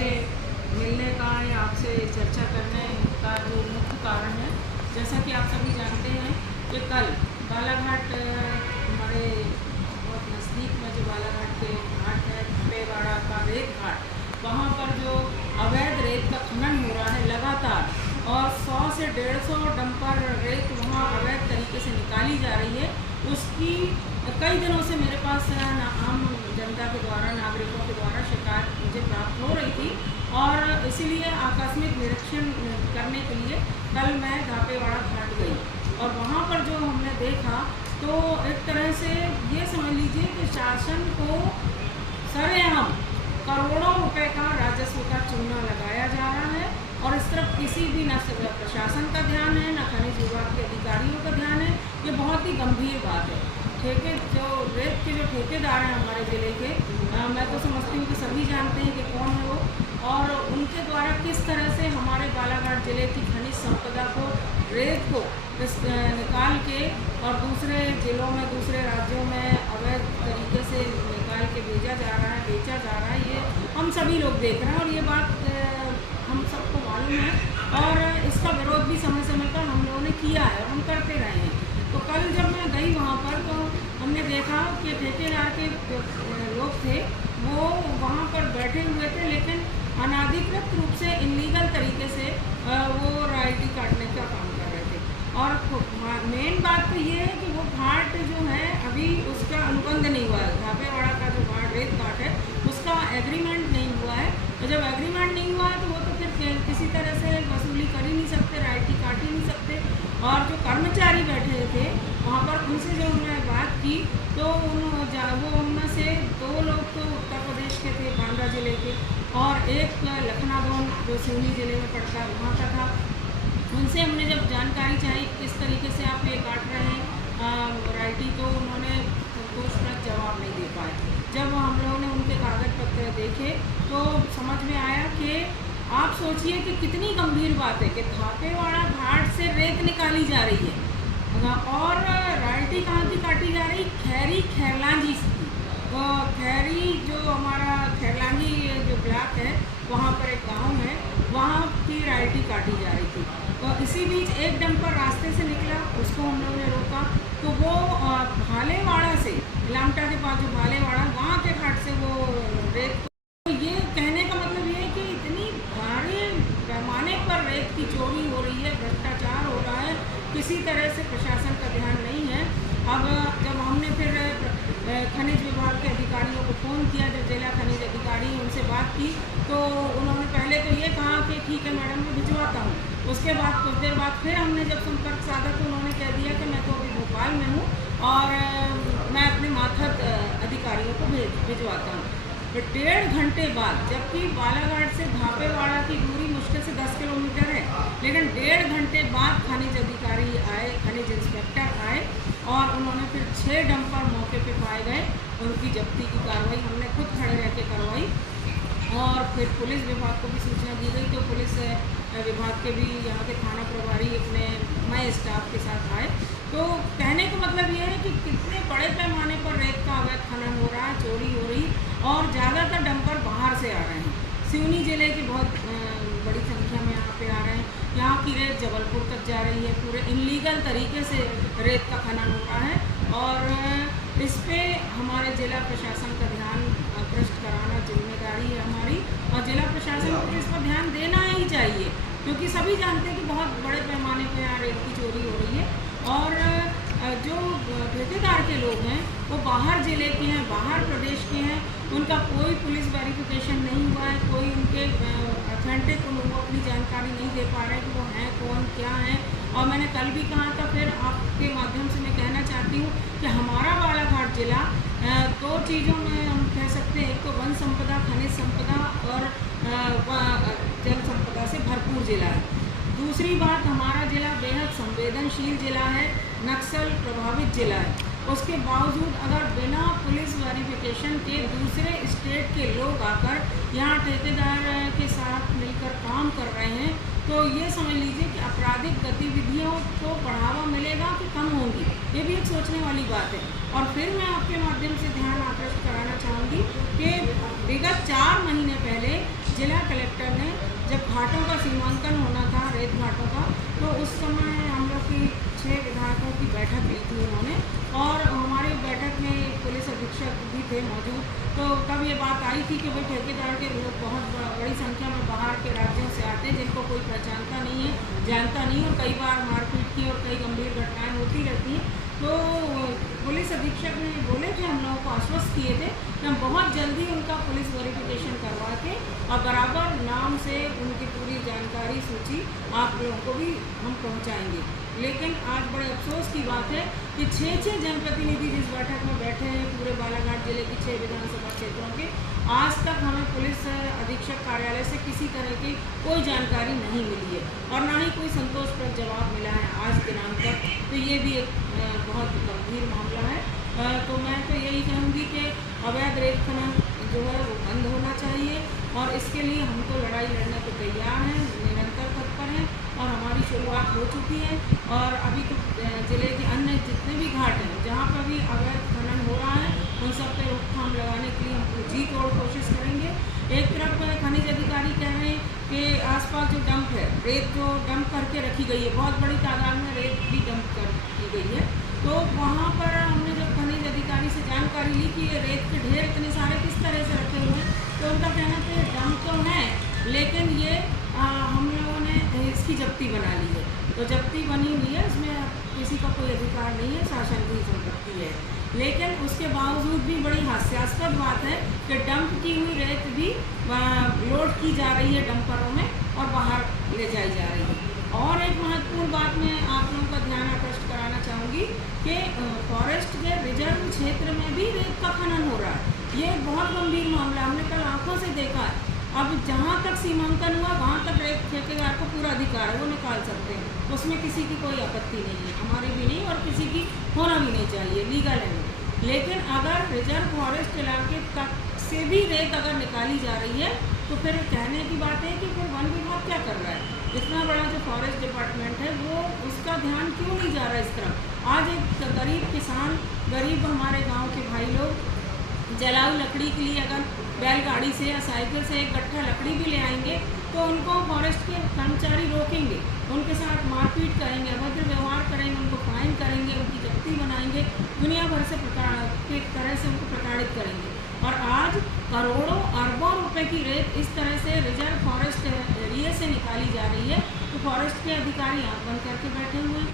आपसे मिलने का या आपसे चर्चा करने का जो मुख्य कारण है, जैसा कि आप सभी जानते हैं कि कल बालाघाट हमारे बहुत नज़दीक में जो बालाघाट के घाट है, पेवाड़ा का रेत घाट, वहाँ पर जो अवैध रेत का खनन हो रहा है लगातार, और 100 से 150 डंपर रेत वहाँ अवैध तरीके से निकाली जा रही है। उसकी कई दिनों से मेरे पास आम जनता के द्वारा, नागरिकों के द्वारा शिकायत मुझे प्राप्त हो रही थी, और इसीलिए आकस्मिक निरीक्षण करने के लिए कल मैं धापेवाड़ा घाट गई, और वहाँ पर जो हमने देखा तो एक तरह से ये समझ लीजिए कि शासन को सरेआम करोड़ों रुपए का राजस्व का चूना लगाया जा रहा है, और इस तरफ किसी भी न प्रशासन का ध्यान है, न खनिज विभाग के अधिकारियों का ध्यान है। ये बहुत ही गंभीर बात है। जो रेत के जो ठेकेदार हैं हमारे ज़िले के, मैं तो समझती हूँ कि सभी जानते हैं कि कौन है वो, और उनके द्वारा किस तरह से हमारे बालाघाट ज़िले की खनिज संपदा को, रेत को निकाल के और दूसरे ज़िलों में, दूसरे राज्यों में अवैध तरीके से निकाल के भेजा जा रहा है, बेचा जा रहा है। ये हम सभी लोग देख रहे हैं, और ये बात हम सबको मालूम है, और इसका विरोध भी समय समय पर हम लोगों ने किया है और हम करते रहे हैं। तो कल जब मैं गई वहाँ पर, तो हमने देखा कि ठेकेदार के लोग थे वो वहाँ पर बैठे हुए थे, लेकिन अनाधिकृत रूप से इलीगल तरीके से वो रॉयल्टी काटने का काम कर रहे थे। और मेन बात तो ये है कि वो घाट जो है अभी उसका अनुबंध नहीं हुआ है। धापेवाड़ा का जो घाट, रेत घाट है, उसका एग्रीमेंट नहीं हुआ है। तो जब एग्रीमेंट नहीं हुआ है तो वो तो फिर किसी तरह से वसूली कर ही नहीं सकते, रॉयल्टी काट ही नहीं सकते। और जो कर्मचारी बैठे थे वहाँ पर, उनसे जो हमने बात की तो वो उनमें से 2 लोग तो उत्तर प्रदेश के थे, बांदा ज़िले के, और एक लखनऊ जो सिवनी ज़िले में पड़ता है वहाँ का था। उनसे हमने जब जानकारी चाही किस तरीके से आप ये काट रहे हैं रॉयल्टी, तो उन्होंने संतोषजनक जवाब नहीं दे पाए। जब हम लोगों ने उनके कागज पत्र देखे तो समझ में आया कि आप सोचिए कि कितनी गंभीर बात है कि धापेवाड़ा घाट से रेत निकाली जा रही है, और रॉयल्टी कहाँ की काटी जा रही? खैरी खैरलांजी की। तो खैरी जो हमारा खैरलांजी जो ब्लॉक है, वहाँ पर एक गांव है, वहाँ की रॉयल्टी काटी जा रही थी। तो इसी बीच एक डंपर रास्ते से निकला, उसको हम लोगों ने रोका, तो वो भालेवाड़ा से, लामटा के पास जो भालेवाड़ा, वहाँ के घाट से वो रेत। तो ये कहने का मतलब ये है कि इतनी भारी पैमाने पर रेत की चोरी हो रही है, भ्रष्टाचार हो रहा है, किसी तरह से प्रशासन का ध्यान नहीं है। अब जब हमने फिर खनिज विभाग के अधिकारियों को फ़ोन किया, जब जिला खनिज अधिकारी उनसे बात की, तो उन्होंने पहले तो ये कहा कि ठीक है मैडम, मैं भिजवाता हूँ। उसके बाद कुछ देर बाद फिर हमने जब संपर्क साधा तो उन्होंने कह दिया कि मैं तो अभी भोपाल में हूँ और मैं अपने मातहत अधिकारियों को भिजवाता हूँ। तो 1.5 घंटे बाद, जबकि बालाघाट से धापेवाड़ा की दूरी मुश्किल से 10 किलोमीटर है, लेकिन 1.5 घंटे बाद खनिज अधिकारी आए, खनिज इंस्पेक्टर आए, और उन्होंने फिर 6 डंपर मौके पे पाए गए। उनकी जब्ती की कार्रवाई हमने खुद खड़े रह के करवाई, और फिर पुलिस विभाग को भी सूचना दी गई। तो पुलिस विभाग के भी यहाँ के थाना प्रभारी अपने नए स्टाफ के साथ आए। तो कहने का मतलब ये है कि कितने बड़े पैमाने पर रेत का अवैध खनन हो रहा है, चोरी हो रही, और ज़्यादातर डंपर बाहर से आ रहे हैं। सिवनी ज़िले की बहुत बड़ी संख्या में यहाँ पे आ रहे हैं। यहाँ की रेत जबलपुर तक जा रही है, पूरे इलीगल तरीके से रेत का खनन हो रहा है, और इस पे हमारे जिला प्रशासन का ध्यान आकृष्ट कराना जिम्मेदारी है हमारी, और जिला प्रशासन को इस पर ध्यान देना ही चाहिए, क्योंकि सभी जानते हैं कि बहुत बड़े पैमाने पर यहाँ रेत की चोरी हो रही है। और जो ठेकेदार के लोग हैं वो बाहर ज़िले के हैं, बाहर प्रदेश के हैं, उनका कोई पुलिस वेरिफिकेशन नहीं हुआ है, कोई उनके ऑथेंटिक वो अपनी जानकारी नहीं दे पा रहे हैं कि वो हैं कौन, क्या हैं। और मैंने कल भी कहा था, फिर आपके माध्यम से मैं कहना चाहती हूँ कि हमारा बालाघाट ज़िला 2 चीज़ों में हम कह सकते हैं, एक तो वन संपदा, खनिज संपदा और जल संपदा से भरपूर ज़िला है। दूसरी बात, हमारा ज़िला बेहद संवेदनशील ज़िला है, नक्सल प्रभावित ज़िला है। उसके बावजूद अगर बिना पुलिस वेरिफिकेशन के दूसरे स्टेट के लोग आकर यहाँ ठेकेदार के साथ मिलकर काम कर रहे हैं, तो ये समझ लीजिए कि आपराधिक गतिविधियों को बढ़ावा मिलेगा कि कम होंगी। ये भी एक सोचने वाली बात है। और फिर मैं आपके माध्यम से ध्यान आकृष्ट कराना चाहूँगी कि विगत 4 महीने पहले जिला सीमांकन होना था रेत घाटों का, तो उस समय हम लोग की 6 विधायकों की बैठक ली थी उन्होंने, और हमारी बैठक में पुलिस अधीक्षक भी थे मौजूद। तो तब ये बात आई थी कि भाई ठेकेदार के लोग बहुत बड़ी संख्या में बाहर के राज्यों से आते हैं, जिनको कोई पहचानता नहीं है, जानता नहीं, और कई बार मारपीट की और कई गंभीर घटनाएं होती रहती हैं। तो पुलिस अधीक्षक ने बोले कि हम लोगों को आश्वस्त किए थे कि हम बहुत जल्दी उनका पुलिस वेरिफिकेशन करवा के और बराबर नाम से उनकी पूरी जानकारी सूची आप लोगों को भी हम पहुंचाएंगे। लेकिन आज बड़े अफसोस की बात है कि 6 जनप्रतिनिधि जिस बैठक में बैठे हैं पूरे बालाघाट जिले की 6 विधानसभा क्षेत्रों के, आज तक हमें पुलिस अधीक्षक कार्यालय से किसी तरह की कोई जानकारी नहीं मिली है और ना ही कोई संतोषप्रद जवाब मिला है आज दिनांक तक। तो ये भी एक बहुत गंभीर मामला है। तो मैं तो यही कहूँगी कि अवैध रेत खनन जो है वो बंद होना चाहिए, और इसके लिए हम तो लड़ाई लड़ने को तैयार हैं, निरंतर तत्पर हैं, और हमारी शुरुआत हो चुकी है। और अभी तो ज़िले के अन्य जितने भी घाट हैं जहाँ पर भी अवैध खनन हो रहा है उन सब पर रोकथाम लगाने के लिए हम जी तोड़ कोशिश करेंगे। एक तरफ खनिज अधिकारी कह रहे हैं कि आसपास जो डंप है, रेत जो डंप करके रखी गई है, बहुत बड़ी तादाद में रेत भी डंप कर की गई है, तो वहाँ पर हमने जब खनिज अधिकारी से जानकारी ली कि ये रेत के ढेर इतने सारे किस तरह से रखे हुए हैं, तो उनका कहना था डंप तो है लेकिन ये हम लोगों ने इसकी जब्ती बना ली है। तो जब्ती बनी हुई है, इसमें किसी का कोई अधिकार नहीं है, शासन की संपत्ति है। लेकिन उसके बावजूद भी बड़ी हास्यास्पद बात है कि डंप की हुई रेत भी लोड की जा रही है डंपरों में और बाहर ले जाई जा रही है। और एक महत्वपूर्ण बात मैं आप लोगों का ध्यान आकृष्ट कराना चाहूँगी कि फॉरेस्ट के रिजर्व क्षेत्र में भी रेत का खनन हो रहा है। ये बहुत गंभीर मामला हमने कल आंखों से देखा है। अब जहाँ तक सीमांकन हुआ वहाँ तक रेत ठेकेदार को पूरा अधिकार है, वो निकाल सकते हैं, उसमें किसी की कोई आपत्ति नहीं है, हमारी भी नहीं और किसी की होना भी नहीं चाहिए, लीगल है। लेकिन अगर रिजर्व फॉरेस्ट इलाके तक से भी रेत अगर निकाली जा रही है तो फिर कहने की बात है कि फिर वन विभाग क्या कर रहा है? इतना बड़ा जो फॉरेस्ट डिपार्टमेंट है वो उसका ध्यान क्यों नहीं जा रहा इस तरफ? आज एक गरीब किसान, गरीब हमारे गाँव के भाई लोग जलाऊ लकड़ी के लिए अगर बैलगाड़ी से या साइकिल से एक गट्ठा लकड़ी भी ले आएंगे तो उनको फॉरेस्ट के कर्मचारी रोकेंगे, उनके साथ मारपीट करेंगे, अभद्र व्यवहार करेंगे, उनको फाइन करेंगे, उनकी जब्ती बनाएंगे, दुनिया भर से के तरह से उनको प्रताड़ित करेंगे। और आज करोड़ों अरबों रुपए की रेत इस तरह से रिजर्व फॉरेस्ट एरिया से निकाली जा रही है, तो फॉरेस्ट के अधिकारी आंख बंद करके बैठे हुए हैं।